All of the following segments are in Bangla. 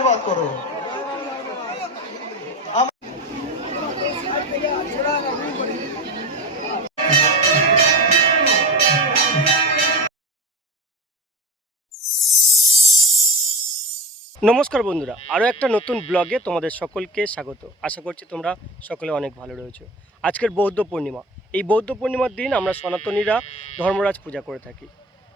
আশীর্বাদ করো। নমস্কার বন্ধুরা আরও একটা নতুন ব্লগে তোমাদের সকলকে স্বাগত। আশা করছি তোমরা সকলে অনেক ভালো রয়েছো। আজকের বৌদ্ধ পূর্ণিমা। এই বৌদ্ধ পূর্ণিমার দিন আমরা সনাতনীরা ধর্মরাজ পূজা করে থাকি।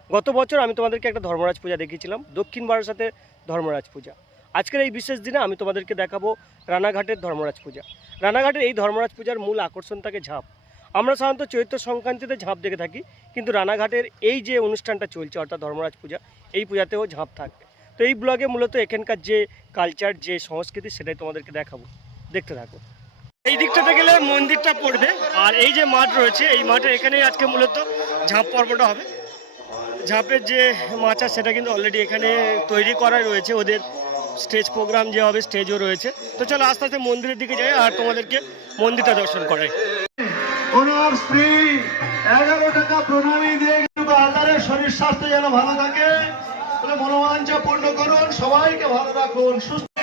গত বছর আমি তোমাদেরকে একটা ধর্মরাজ পূজা দেখিয়েছিলাম, দক্ষিণ ভারত সাথে ধর্মরাজ পূজা। আজকের এই বিশেষ দিনে আমি তোমাদেরকে দেখাবো রানাঘাটের ধর্মরাজ পূজা। রানাঘাটের এই ধর্মরাজ পূজার মূল আকর্ষণ থাকে ঝাঁপ। আমরা সাধারণত চৈত্র সংক্রান্তিতে ঝাঁপ দেখে থাকি, কিন্তু রানাঘাটের এই যে অনুষ্ঠানটা চলছে, অর্থাৎ ধর্মরাজ পূজা, এই পূজাতেও ঝাঁপ থাকবে তো এই ব্লগে মূলত এখানকার যে কালচার যে সংস্কৃতি, সেটাই তোমাদেরকে দেখাবো। দেখতে থাকো। এই দিকটাতে গেলে মন্দিরটা পড়বে, আর এই যে মাঠ রয়েছে, এই মাঠে এখানেই আজকে মূলত ঝাঁপ পর্বটা হবে। ঝাঁপের যে মাচা সেটা কিন্তু অলরেডি এখানে তৈরি করাই রয়েছে ওদের। স্টেজ প্রোগ্রাম যে হবে, স্টেজও রয়েছে। তো চলো আস্তে আস্তে মন্দিরের দিকে যাই আর তোমাদেরকে মন্দিরটা দর্শন করাই। এগারো টাকা প্রণামী দিয়ে কিন্তু আদারের শরীর স্বাস্থ্য যেন ভালো থাকে মনোবাঞ্ছা পূর্ণ করুন, সবাইকে ভালো রাখুন, সুস্থ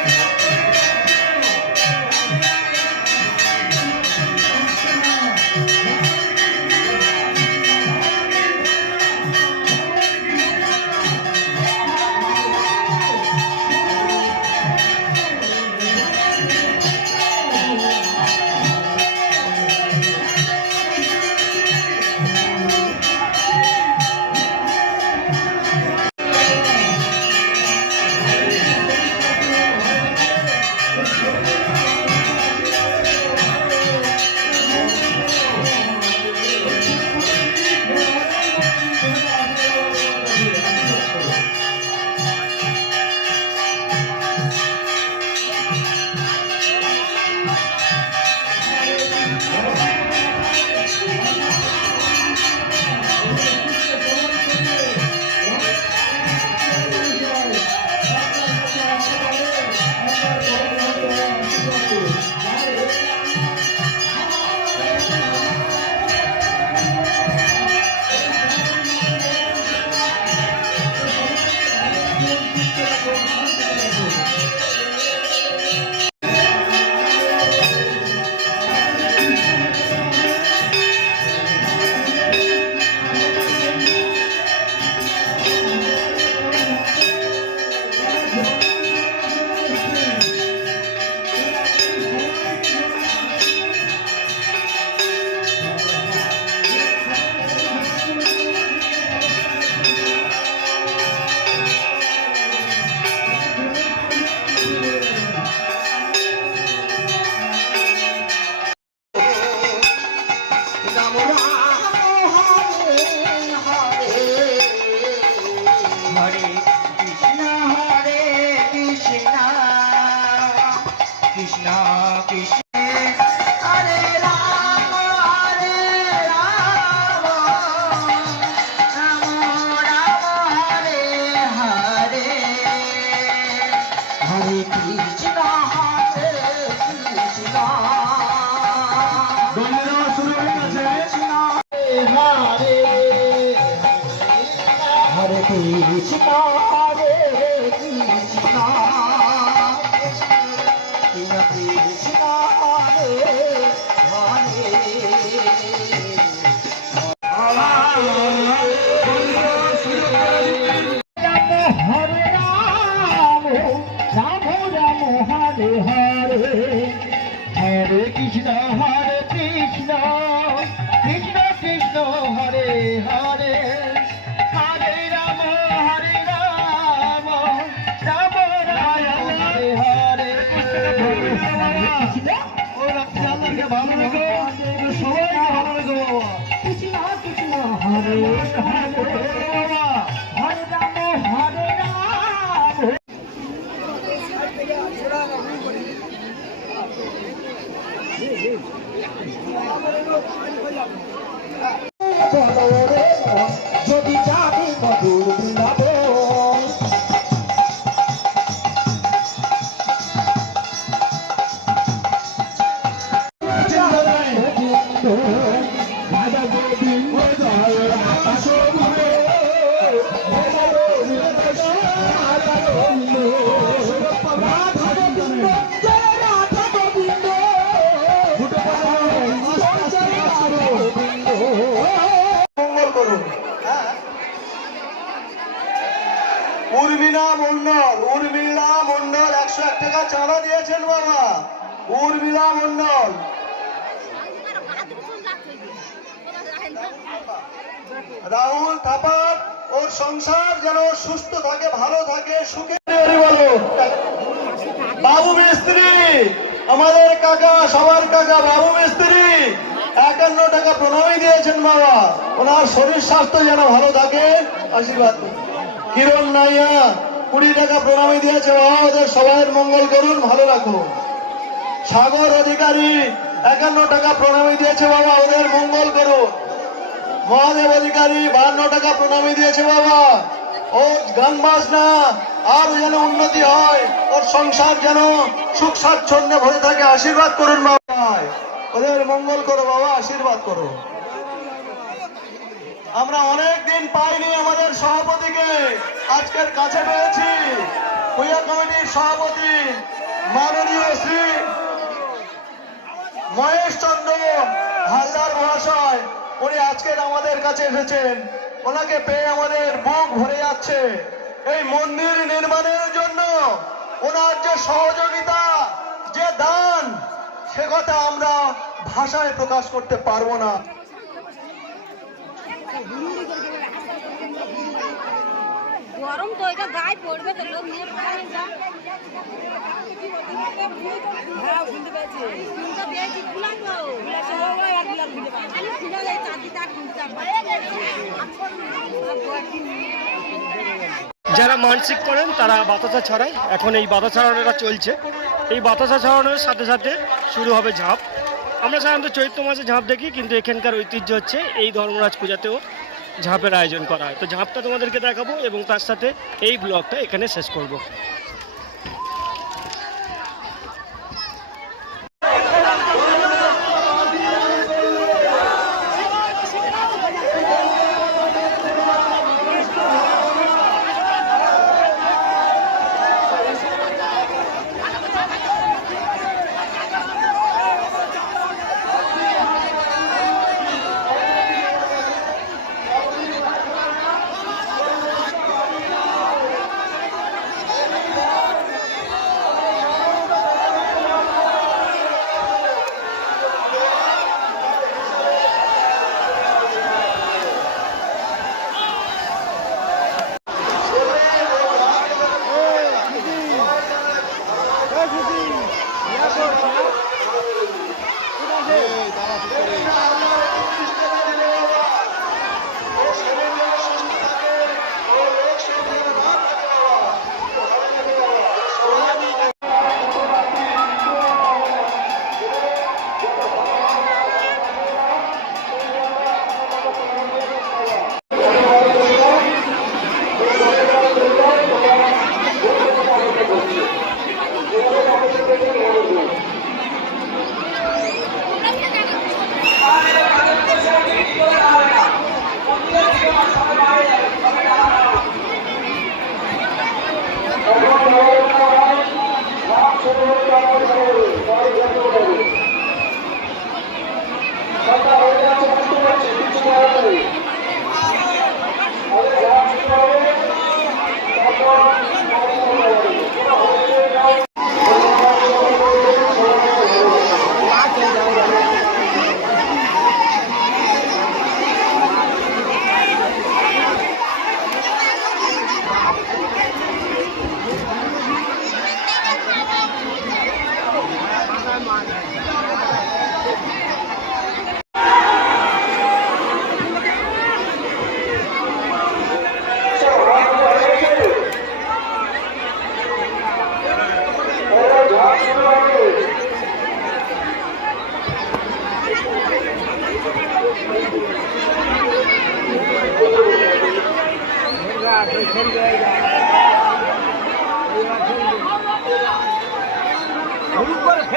কৃষ্ণ হরে কৃষ্ণ কৃষ্ণ ও রাত্রি আল্লাহকে ভালো রেখো সবাইকে ভালো রেখো কৃষ্ণ কৃষ্ণ হরে হরে বাবা হরে রাম হরে রাম বলো রে উর্মিলা মন্ডল রাহুল থাপার ওর সংসার যেন সুস্থ থাকে, ভালো থাকে, সুখে বলো, বাবু মিস্ত্রি, আমাদের কাকা, সবার কাকা, বাবু মিস্ত্রি, একান্ন টাকা প্রণয় দিয়েছেন বাবা। ওনার শরীর স্বাস্থ্য যেন ভালো থাকে, আশীর্বাদ। কিরণ নাইয়া কুড়ি টাকা প্রণামী দিয়েছে বাবা ওদের সবাইয়ের মঙ্গল করুন, ভালো রাখুন। সাগর অধিকারী একান্ন টাকা প্রণামী দিয়েছে বাবা, ওদের মঙ্গল করুন। মহাদেব অধিকারী বাহান্ন টাকা প্রণামী দিয়েছে বাবা। ও গান বাজনা, আর যেন উন্নতি হয়, ওর সংসার যেন সুখ স্বাচ্ছন্দ্যে ভরে থাকে, আশীর্বাদ করুন বাবা ওদের মঙ্গল করো বাবা, আশীর্বাদ করো। আমরা অনেক দিন পাইনি আমাদের সভাপতিকে। আজকের কাছে পেয়েছি পূজা কমিটির সভাপতি মাননীয় শ্রী মহেশ চন্দ্র হালদার মহাশয়। উনি আজকের আমাদের কাছে এসেছেন। ওনাকে পেয়ে আমাদের বুক ভরে যাচ্ছে। এই মন্দির নির্মাণের জন্য ওনার যে সহযোগিতা, যে দান, সে কথা আমরা ভাষায় প্রকাশ করতে পারব না। গরম তো এটা গায়ে পড়বে তো লোক নিয়ে হ্যাঁ শুনতে পেয়েছি শুনতে পেয়েছি খুলাম তো। আমি খুলে যাই চাকরি তা যারা মানসিক করেন তারা বাতাসা ছড়ায়। এখন এই বাতাসা ছড়ানোটা চলছে। এই বাতাসা ছড়ানোর সাথে সাথে শুরু হবে ঝাঁপ। আমরা সাধারণত চৈত্র মাসে ঝাঁপ দেখি, কিন্তু এখানকার ঐতিহ্য হচ্ছে এই ধর্মরাজ পূজাতেও ঝাঁপের আয়োজন করা হয়। তো ঝাঁপটা তোমাদেরকে দেখাবো এবং তার সাথে এই ব্লগটা এখানে শেষ করব।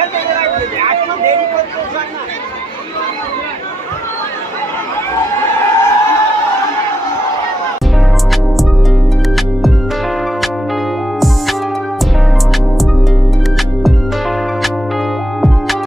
आठ देरी कर